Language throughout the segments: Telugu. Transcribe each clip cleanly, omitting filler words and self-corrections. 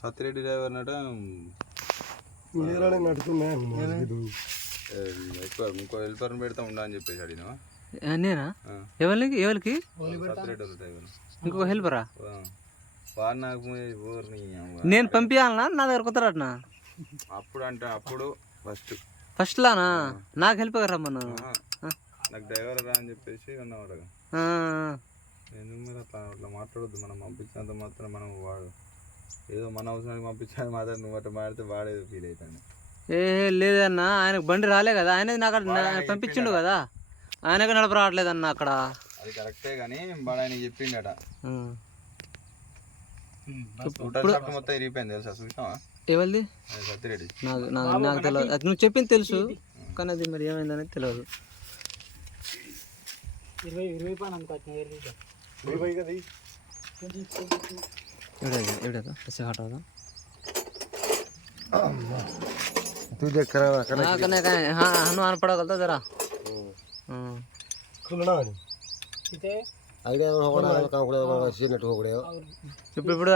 సత్యరెడ్డి డ్రైవర్ నట ఎక్కువ ఇంకో హెల్పర్ని పెడతా ఉండా అని చెప్పేసి అడిగినా. నేనా? ఎవరికి ఎవరికి? సత్యరెడ్డి వాళ్ళ డ్రైవర్. ఇంకొక హెల్పరా? వాడు నాకు ఊరిని నేను పంపించాలనా నా దగ్గర కొత్తరాటనా? అప్పుడు అంటే అప్పుడు ఫస్ట్లానా నాకు హెల్ప్ రమ్మను. నాకు డ్రైవర్ రా అని చెప్పేసి అన్నవాడు. ఎందుకు మీరు అట్లా మాట్లాడొద్దు. మనం పంపించినంత మాత్రం మనం వాడు ఏదో మన అవసరానికి పంపించాను మాత్రం నువ్వు అట్లా మాడితే వాడేదో ఫీల్ అవుతాను. లేదన్నా, ఆయనకు బండి రాలే కదా, ఆయన నాకు పంపించిండు కదా, ఆయనకు నడప రావట్లేదన్న అక్కడ. అది కరెక్టే కానీ వాడు ఆయన చెప్పిండట. మొత్తం ఇరిగిపోయింది తెలుసా? చూసినావా? ఎవరిది? సత్యరెడ్డి. నాకు తెలియదు. అది నువ్వు చెప్పింది తెలుసు కానీ అది మరి ఏమైందనేది తెలియదు. 20 पान हमको अच्छा है भाई का दी एवढा का ऐसे हटा दो तू देख कर हां कने हां हनुमान पड़ा गलता जरा खुलना है इथे ఐడియా होगड़ा काम కూడా సీనట్ होगड़े ఇప్పుడు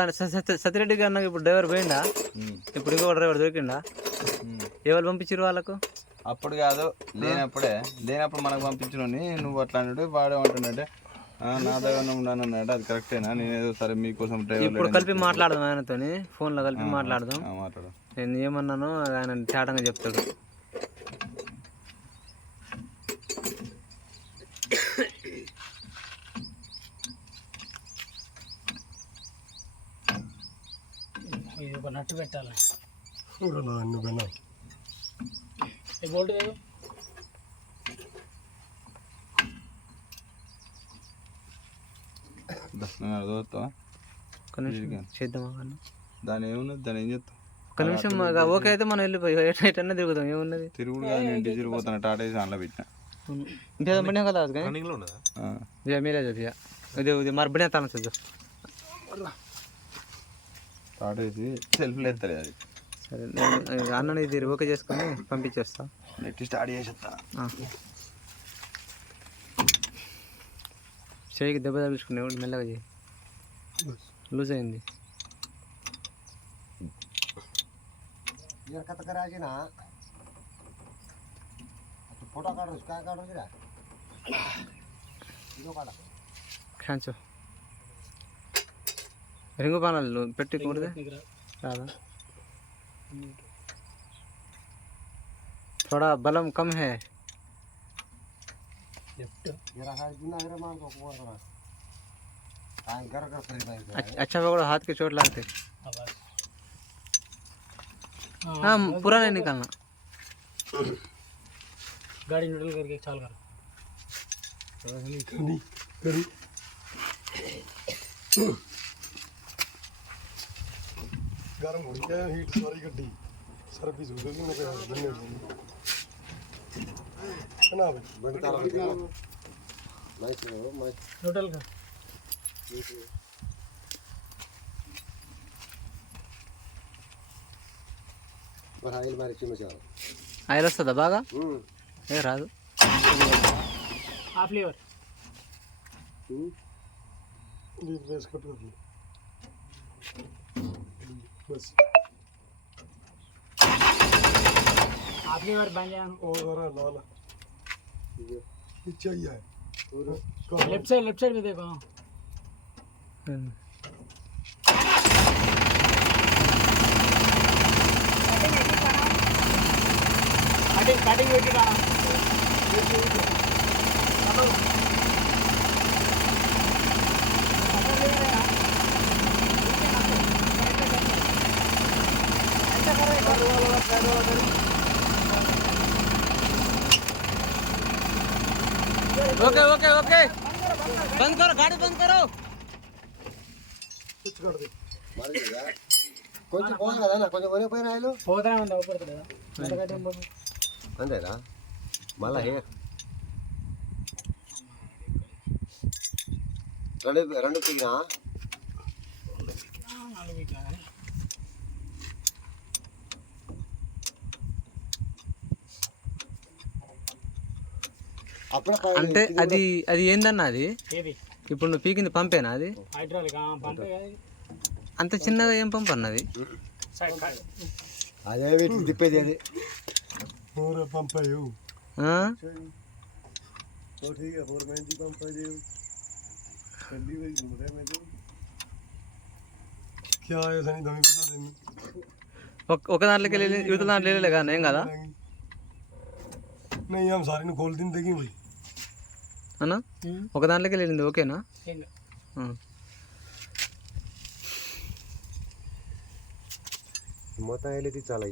సత్యరెడ్డి గారు నాకు ఇప్పుడు డ్రైవర్ పోయిండా? ఇప్పుడు ఇంకో డ్రైవర్ దొరికిండా? ఎవరు పంపించారు వాళ్ళకు? అప్పుడు కాదు, లేనప్పుడు మనకు పంపించినోని నువ్వు అట్లా అన్నాడు. వాడేమంటున్నాడే నా దగ్గర ఉన్నాను అన్నాడు. అది కరెక్టేనా? నేనేదో సరే మీకోసం డ్రైవర్ ఇప్పుడు కలిపి మాట్లాడదాం, ఆయనతో ఫోన్లో కలిపి మాట్లాడదాం. నేను ఏమన్నాను ఆయన తేటంగా చెప్తాడు. నట్టు పెట్టాలి దాని ఏమున్నది, దాని ఏం చేస్తాం? ఒక్క నిమిషం ఓకే అయితే మనం వెళ్ళిపోయి ఎటన్నా తిరుగుతాం. ఏమున్నది తిరుగుడు కాదు, నేను డీజిల్ పోతాను. టాటా ఏసి అందులో పెట్టినా बढ़िया కదా మీరే చెప్పియా ఇది మరి बढ़िया తాను చూద్దాం. టాటా ఏసి సెల్ఫ్లో ఎత్తలేదు అది. సరే అన్నని ఇది ఓకే చేసుకొని పంపించేస్తా. నెట్ స్టార్ట్ చేసేస్తా. చేయికి దెబ్బ తగిలించుకునే మెల్లగా చేయి, लूज अయింది. यार कत करायची ना फोटो काढू काय काढू रे व्हिडिओ काढा खींचो रिंग पानाలు పెట్టి కొడదే రాదా? थोड़ा बलम कम है. जरा हाथ गुना है मार को कोर करा कान कर कर खरीद भाई. अच्छा पकड़ो, हाथ के चोट लगते. हाँ पूरा नहीं निकालना. गाड़ी न्यूट्रल करके चाल कर नहीं करी गरम हो गया हीट सारी गड्डी सर्विस हो गई मैं ना बंद कर नाइस न्यूट्रल कर మరి ఆయిల్ మరి చిన్న చాలు. ఆయిల్ వస్తుందా బాగా? ఏ రాదు. హాఫ్ లీవర్ ఇది వేసుకుంటుంది बस हाफ लीवर बन जाए और जरा लाल ये चाहिए लेफ्ट साइड में देखो. Cutting waiting okay okay okay बंद करो, गाड़ी बंद करो. स्विच कर दे मार दिया కొంచెం పోవాలి కదా నా కొంచెం కొనే పోయిన ఆయిల్ పోతా ఉంది ఊపడుతలేదా అంతేరా మళ్ళా హే రెండు తీరా అంటే అది ఏందన్నా? అది ఇప్పుడు నువ్వు పీకింది పంపేనా? అది హైడ్రాలిక్ పంపే. అంత చిన్నగా ఏం పంపు అన్నది? అదే వీటికి తిప్పేది అది పంపాయు ఒక దాంట్లోకి వెళ్ళి యువత దాంట్లో వెళ్ళలే కానీ ఏం కదా అన్న? ఒక దాంట్లోకి వెళ్ళింది ఓకేనా? మొత్తం వెళ్ళి చాలా